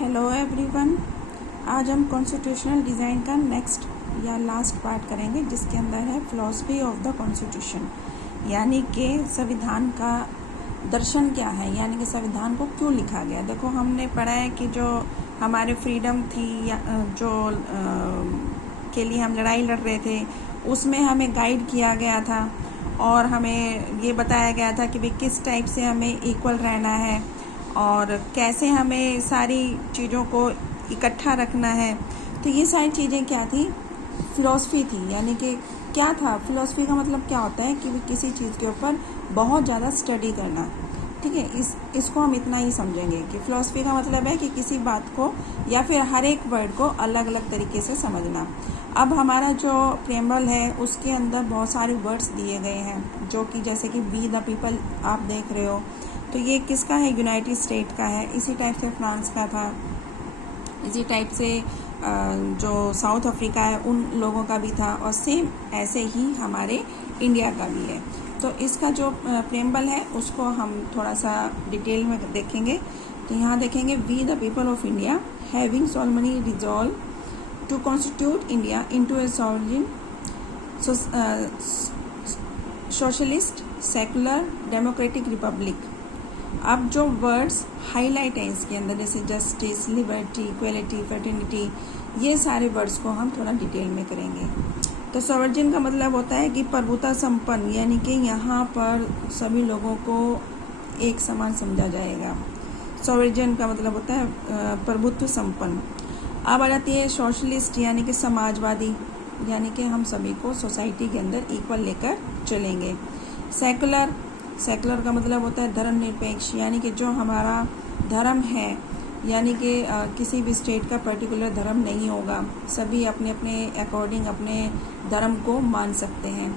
Hello everyone. आज हम constitutional design का नेक्स्ट या लास्ट पार्ट करेंगे, जिसके अंदर है फिलॉसफी ऑफ द कॉन्स्टिट्यूशन, यानी कि संविधान का दर्शन क्या है, यानी कि संविधान को क्यों लिखा गया। देखो, हमने पढ़ा है कि जो हमारे फ्रीडम थी या जो के लिए हम लड़ाई लड़ रहे थे, उसमें हमें गाइड किया गया था और हमें ये बताया गया था कि भाई किस टाइप से हमें इक्वल रहना है और कैसे हमें सारी चीज़ों को इकट्ठा रखना है। तो ये सारी चीज़ें क्या थी, फिलॉसफी थी। यानी कि क्या था, फिलॉसफी का मतलब क्या होता है कि किसी चीज़ के ऊपर बहुत ज़्यादा स्टडी करना। ठीक है, इसको हम इतना ही समझेंगे कि फिलॉसफी का मतलब है कि किसी बात को या फिर हर एक वर्ड को अलग अलग तरीके से समझना। अब हमारा जो प्रेम्बल है उसके अंदर बहुत सारे वर्ड्स दिए गए हैं, जो कि जैसे कि वी द पीपल आप देख रहे हो, तो ये किसका है, यूनाइटेड स्टेट का है। इसी टाइप से फ्रांस का था, इसी टाइप से जो साउथ अफ्रीका है उन लोगों का भी था, और सेम ऐसे ही हमारे इंडिया का भी है। तो इसका जो प्रेम्बल है उसको हम थोड़ा सा डिटेल में देखेंगे। तो यहाँ देखेंगे, we the people of India having solemnly resolved to constitute India into a sovereign socialist secular democratic republic. अब जो वर्ड्स हाईलाइट हैं इसके अंदर, जैसे जस्टिस, लिबर्टी, इक्वलिटी, फ्रेटर्निटी, ये सारे वर्ड्स को हम थोड़ा डिटेल में करेंगे। तो सॉवरेन का मतलब होता है कि प्रभुता संपन्न, यानी कि यहाँ पर सभी लोगों को एक समान समझा जाएगा। सॉवरेन का मतलब होता है प्रभुत्व संपन्न। अब आ जाती है सोशलिस्ट, यानी कि समाजवादी, यानी कि हम सभी को सोसाइटी के अंदर इक्वल लेकर चलेंगे। सेकुलर का मतलब होता है धर्मनिरपेक्ष, यानी कि जो हमारा धर्म है, यानी कि किसी भी स्टेट का पर्टिकुलर धर्म नहीं होगा, सभी अपने अपने अकॉर्डिंग अपने धर्म को मान सकते हैं।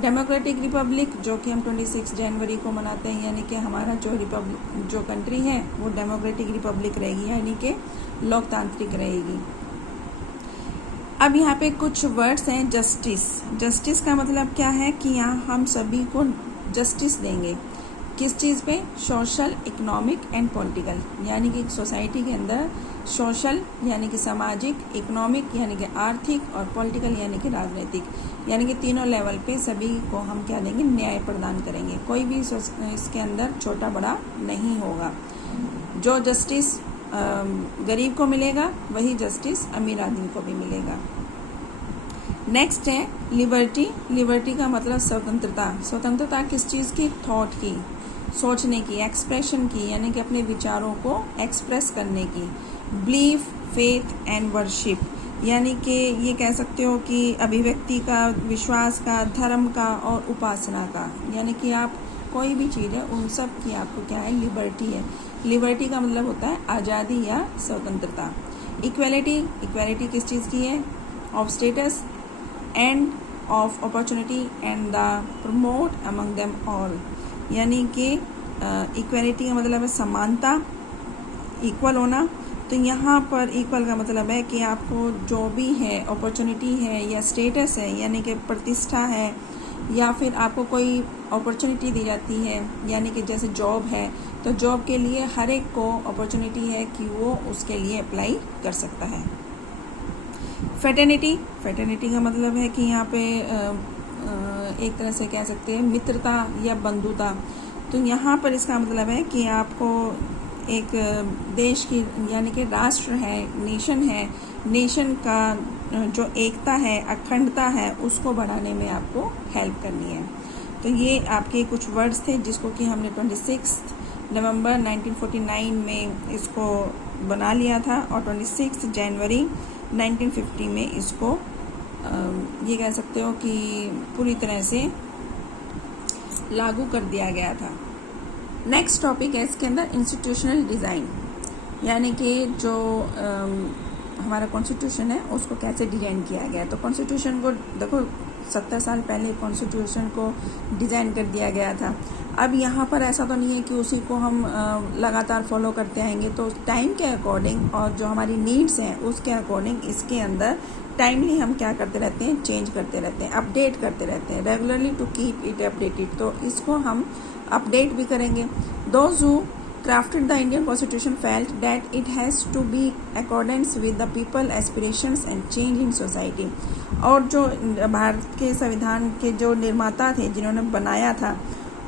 डेमोक्रेटिक रिपब्लिक, जो कि हम 26 जनवरी को मनाते हैं, यानी कि हमारा जो कंट्री है वो डेमोक्रेटिक रिपब्लिक रहेगी, यानी कि लोकतांत्रिक रहेगी। अब यहाँ पे कुछ वर्ड्स हैं। जस्टिस का मतलब क्या है कि यहाँ हम सभी को जस्टिस देंगे। किस चीज़ पे? सोशल, इकोनॉमिक एंड पॉलिटिकल, यानी कि सोसाइटी के अंदर सोशल यानी कि सामाजिक, इकोनॉमिक यानी कि आर्थिक, और पॉलिटिकल यानी कि राजनीतिक, यानी कि तीनों लेवल पे सभी को हम क्या देंगे, न्याय प्रदान करेंगे। कोई भी इसके अंदर छोटा बड़ा नहीं होगा। जो जस्टिस गरीब को मिलेगा वही जस्टिस अमीर आदमी को भी मिलेगा। नेक्स्ट है लिबर्टी का मतलब स्वतंत्रता किस चीज़ की? थॉट की, सोचने की, एक्सप्रेशन की, यानी कि अपने विचारों को एक्सप्रेस करने की। बिलीफ, फेथ एंड वर्शिप, यानी कि ये कह सकते हो कि अभिव्यक्ति का, विश्वास का, धर्म का और उपासना का, यानी कि आप कोई भी चीज़ है उन सब की आपको क्या है, लिबर्टी है। लिबर्टी का मतलब होता है आज़ादी या स्वतंत्रता। इक्वलिटी किस चीज़ की है? Of status end of opportunity and the promote among them all, यानी कि इक्वलिटी का मतलब है समानता, इक्वल होना। तो यहाँ पर इक्वल का मतलब है कि आपको जो भी है, अपॉर्चुनिटी है या स्टेटस है, यानी कि प्रतिष्ठा है, या फिर आपको कोई अपॉर्चुनिटी दी जाती है, यानी कि जैसे जॉब है, तो जॉब के लिए हर एक को अपॉर्चुनिटी है कि वो उसके लिए अप्लाई कर सकता है। फ्रेटर्निटी का मतलब है कि यहाँ पे एक तरह से कह सकते हैं मित्रता या बंधुता। तो यहाँ पर इसका मतलब है कि आपको एक देश की, यानी कि राष्ट्र है, नेशन का जो एकता है, अखंडता है, उसको बढ़ाने में आपको हेल्प करनी है। तो ये आपके कुछ वर्ड्स थे जिसको कि हमने 26 नवंबर 1949 में इसको बना लिया था, और 26 जनवरी 1950 में इसको ये कह सकते हो कि पूरी तरह से लागू कर दिया गया था। नेक्स्ट टॉपिक है इसके अंदर इंस्टीट्यूशनल डिज़ाइन, यानी कि जो हमारा कॉन्स्टिट्यूशन है उसको कैसे डिज़ाइन किया गया है। तो कॉन्स्टिट्यूशन को देखो, 70 साल पहले कॉन्स्टिट्यूशन को डिज़ाइन कर दिया गया था। अब यहाँ पर ऐसा तो नहीं है कि उसी को हम लगातार फॉलो करते आएंगे। तो टाइम के अकॉर्डिंग और जो हमारी नीड्स हैं उसके अकॉर्डिंग इसके अंदर टाइमली हम क्या करते रहते हैं, चेंज करते रहते हैं, अपडेट करते रहते हैं, regularly to keep it updated. तो इसको हम अपडेट भी करेंगे। Those who crafted the Indian Constitution felt that it has to be accordance with the people aspirations and change in society. और जो भारत के संविधान के जो निर्माता थे जिन्होंने बनाया था,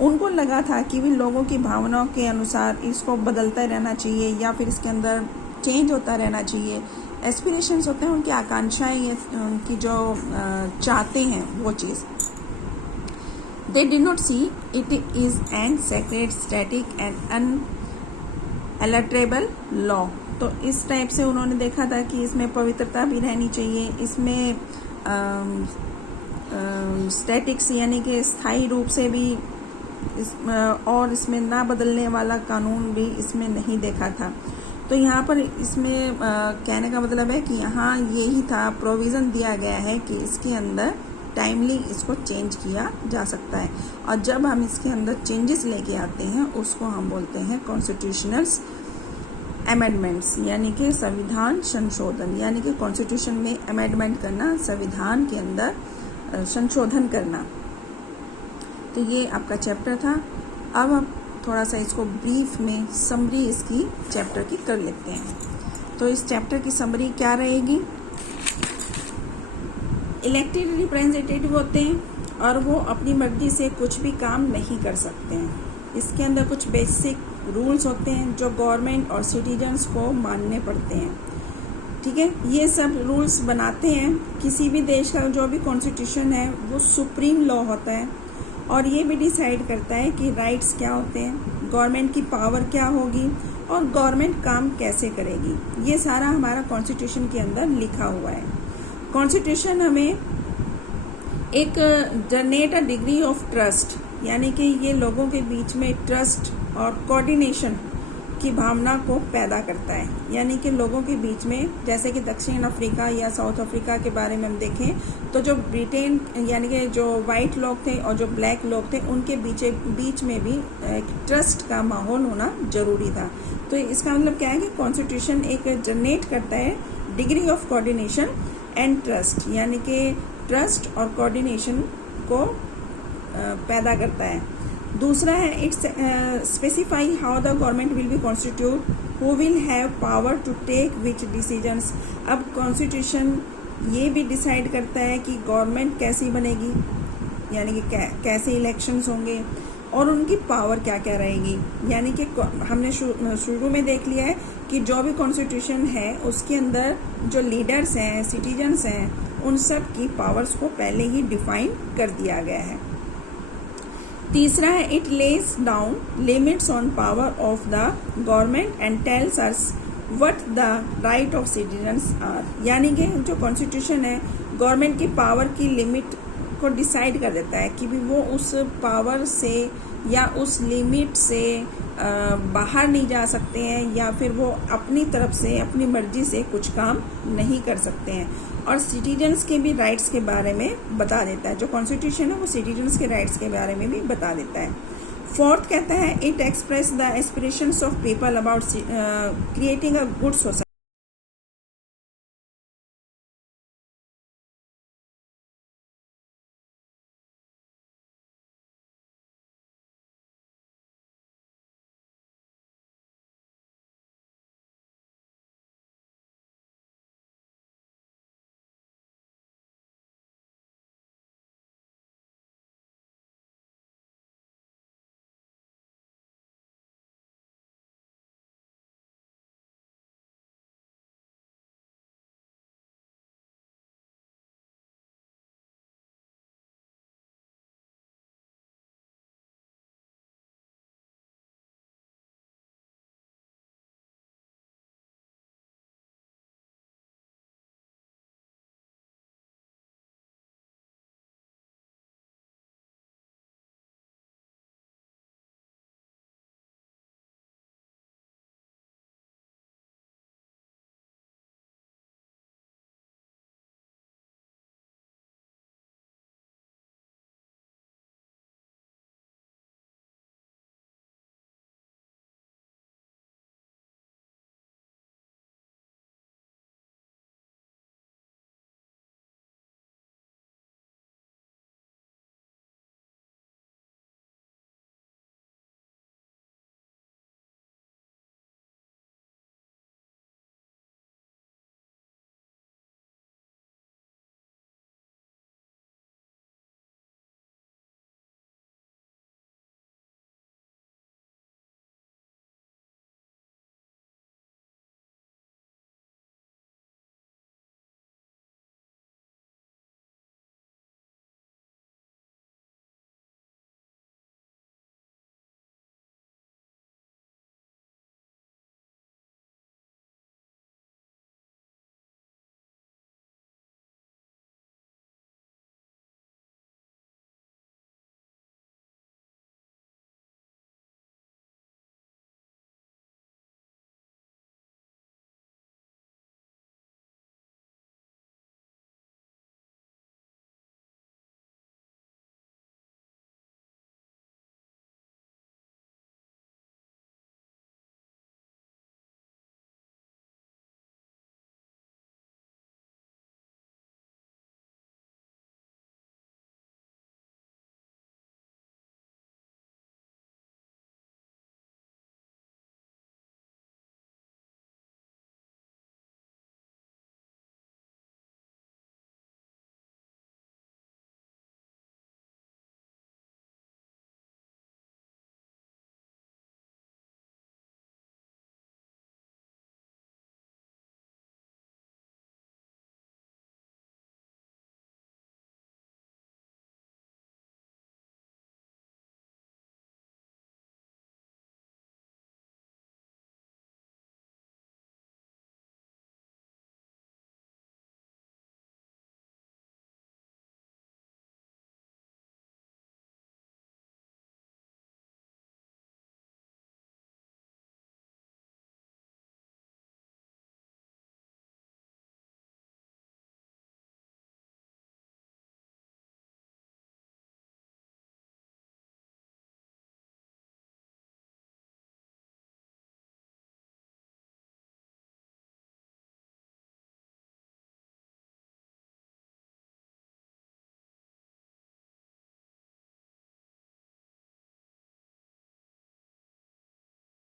उनको लगा था कि भी लोगों की भावनाओं के अनुसार इसको बदलता रहना चाहिए या फिर इसके अंदर चेंज होता रहना चाहिए। एस्पिरेशंस होते हैं उनकी आकांक्षाएं, उनकी जो चाहते हैं वो चीज़। They did not see it is an sacred, static and unalterable law. तो इस टाइप से उन्होंने देखा था कि इसमें पवित्रता भी रहनी चाहिए, इसमें स्टैटिक्स यानी कि स्थायी रूप से भी और इसमें ना बदलने वाला कानून भी इसमें नहीं देखा था। तो यहाँ पर इसमें कहने का मतलब है कि यहाँ यही था, प्रोविज़न दिया गया है कि इसके अंदर टाइमली इसको चेंज किया जा सकता है, और जब हम इसके अंदर चेंजेस लेके आते हैं उसको हम बोलते हैं कॉन्स्टिट्यूशनल अमेंडमेंट्स, यानी कि संविधान संशोधन। यानी कि कॉन्स्टिट्यूशन में अमेंडमेंट करना, संविधान के अंदर संशोधन करना। तो ये आपका चैप्टर था। अब हम थोड़ा सा इसको ब्रीफ में समरी इसकी चैप्टर की कर लेते हैं। तो इस चैप्टर की समरी क्या रहेगी? इलेक्टेड रिप्रेजेंटेटिव होते हैं और वो अपनी मर्जी से कुछ भी काम नहीं कर सकते हैं। इसके अंदर कुछ बेसिक रूल्स होते हैं जो गवर्नमेंट और सिटीजन्स को मानने पड़ते हैं। ठीक है, ये सब रूल्स बनाते हैं। किसी भी देश का जो भी कॉन्स्टिट्यूशन है वो सुप्रीम लॉ होता है, और ये भी डिसाइड करता है कि राइट्स क्या होते हैं, गवर्नमेंट की पावर क्या होगी और गवर्नमेंट काम कैसे करेगी। ये सारा हमारा कॉन्स्टिट्यूशन के अंदर लिखा हुआ है। कॉन्स्टिट्यूशन हमें एक generate a degree of trust, यानी कि ये लोगों के बीच में ट्रस्ट और कोऑर्डिनेशन की भावना को पैदा करता है। यानी कि लोगों के बीच में, जैसे कि दक्षिण अफ्रीका या साउथ अफ्रीका के बारे में हम देखें तो जो ब्रिटेन यानी कि जो वाइट लोग थे और जो ब्लैक लोग थे उनके बीच में भी एक ट्रस्ट का माहौल होना जरूरी था। तो इसका मतलब क्या है कि कॉन्स्टिट्यूशन एक जनरेट करता है degree of coordination and trust, यानी कि ट्रस्ट और कोऑर्डिनेशन को पैदा करता है। दूसरा है it's specify how the government will be constitute, who will have power to take which decisions. अब कॉन्स्टिट्यूशन ये भी डिसाइड करता है कि गवर्नमेंट कैसी बनेगी, यानी कि कैसे इलेक्शंस होंगे और उनकी पावर क्या क्या रहेगी। यानी कि हमने शुरू में देख लिया है कि जो भी कॉन्स्टिट्यूशन है उसके अंदर जो लीडर्स हैं, सिटीजन्स हैं, उन सब की पावर्स को पहले ही डिफाइन कर दिया गया है। तीसरा है it lays down limits on power of the government and tells us what the right of citizens are. यानी कि जो कॉन्स्टिट्यूशन है गवर्नमेंट की पावर की लिमिट को डिसाइड कर देता है कि भी वो उस पावर से या उस लिमिट से बाहर नहीं जा सकते हैं, या फिर वो अपनी तरफ से अपनी मर्जी से कुछ काम नहीं कर सकते हैं। और सिटीजन्स के भी राइट्स के बारे में बता देता है। जो कॉन्स्टिट्यूशन है वो सिटीजन्स के राइट्स के बारे में भी बता देता है। फोर्थ कहता है it express the aspirations of people about creating a good society.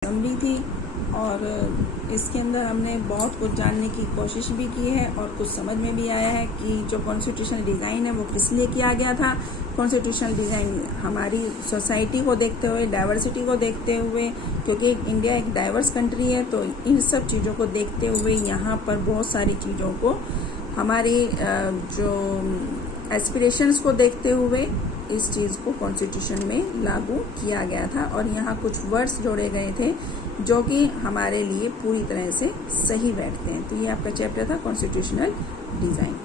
पसंद भी थी और इसके अंदर हमने बहुत कुछ जानने की कोशिश भी की है और कुछ समझ में भी आया है कि जो कॉन्स्टिट्यूशनल डिज़ाइन है वो किस लिए किया गया था। कॉन्स्टिट्यूशनल डिज़ाइन हमारी सोसाइटी को देखते हुए, डाइवर्सिटी को देखते हुए, क्योंकि इंडिया एक डाइवर्स कंट्री है, तो इन सब चीज़ों को देखते हुए यहाँ पर बहुत सारी चीज़ों को हमारी जो एस्पिरेशंस को देखते हुए इस चीज़ को कॉन्स्टिट्यूशन में लागू किया गया था और यहाँ कुछ वर्ड्स जोड़े गए थे जो कि हमारे लिए पूरी तरह से सही बैठते हैं। तो ये आपका चैप्टर था कॉन्स्टिट्यूशनल डिज़ाइन।